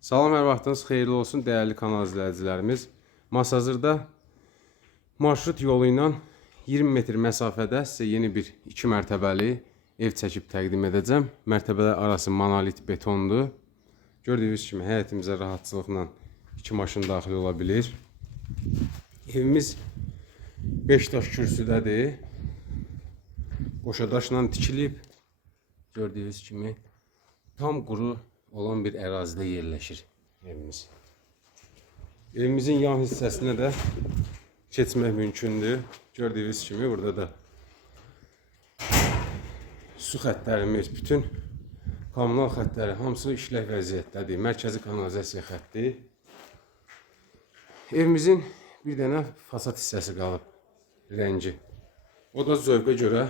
Salam, hər vaxtınız xeyirli olsun dəyərli kanal izləyicilərimiz. Masazırda marşrut yolu ilə 20 metr məsafədə sizə yeni bir 2 mərtəbəli ev çəkib təqdim edəcəm. Mərtəbələr arası monolit betondur. Gördüyünüz kimi həyətimizə rahatçılıqla iki maşın daxil ola bilir. Evimiz 5 daş kürsüdədir. Qoşa daşla tikilib. Gördüyünüz kimi tam quru olan bir ərazidə yerləşir evimiz. Evimizin yan hissəsinə də keçmək mümkündür. Gördüyünüz kimi burada da su xəttlərimiz, bütün kommunal xəttləri hamısı işlək vəziyyətdədir. Mərkəzi kanalizasiya xətti. Evimizin bir dənə fasad hissəsi qalıb, rəngi. O da zövqə görə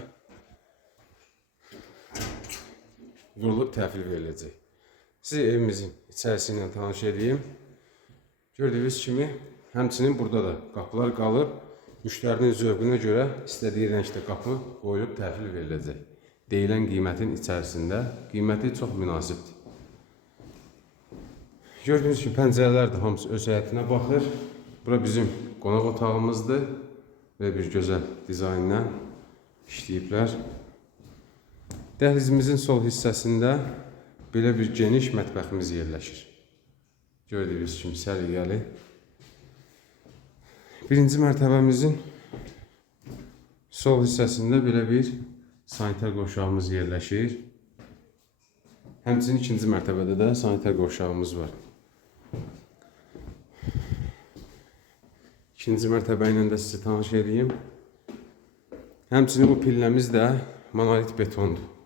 vurulub təhvil veriləcək. Sizi evimizin içərisi ilə tanış edeyim. Gördüyünüz kimi, həmçinin burada da qapılar qalıb, müştərinin zövqünə görə istədiyi rəngdə qapı qoyulub təhvil veriləcək. Deyilən qiymətin içərisində qiyməti çox münasibdir. Gördüyünüz kimi pəncərələr də hamısı öz həyətinə baxır. Bura bizim qonaq otağımızdır və bir gözəl dizaynla işləyiblər. Dəhlizimizin sol hissəsində belə bir geniş mətbəximiz yerləşir. Gördüyünüz kimi səliqəli. Birinci mərtəbəmizin sol hissəsində belə bir sanitar qovşağımız yerləşir. Həmçinin ikinci mərtəbədə də sanitar qovşağımız var. İkinci mərtəbə ilə də sizi tanış edeyim. Həmçinin bu pilləmiz də monolit betondur.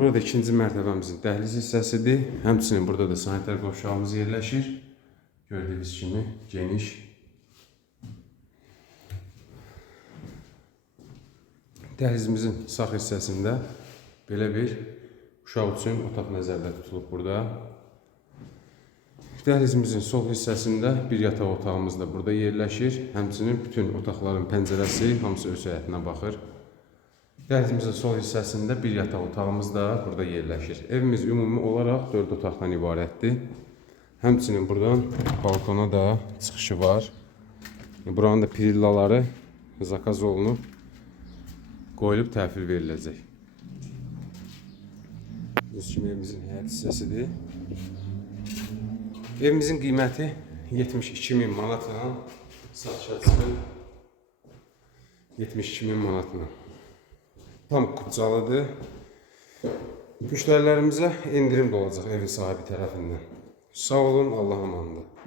Burada ikinci mərtəbəmizin dəhliz hissəsidir. Həmçinin burada da sanitar qovşağımız yerləşir. Gördüyünüz kimi geniş. Dəhlizimizin sağ hissəsində belə bir uşaq üçün otaq nəzərdə tutulub burada. Dəhlizimizin sol hissəsində bir yataq otağımız da burada yerləşir. Həmçinin bütün otaqların pəncərəsi hamısı öz həyətinə baxır. Dəhlizimizin sol hissəsində bir yataq otağımız da burada yerləşir. Evimiz ümumi olaraq 4 otaqdan ibarətdir. Həmçinin buradan balkona da çıxışı var. Buranın da pirillaları zakaz olunub, qoyulub təhvil veriləcək. Gördüyünüz kimi evimizin həyət hissəsidir. Evimizin qiyməti 72 min manatla satışa çıxır. 72 min manatla. Tam kupcalıdır. Müştərilərimizə endirim də olacaq evin sahibi tərəfindən. Sağ olun, Allah'a emanet.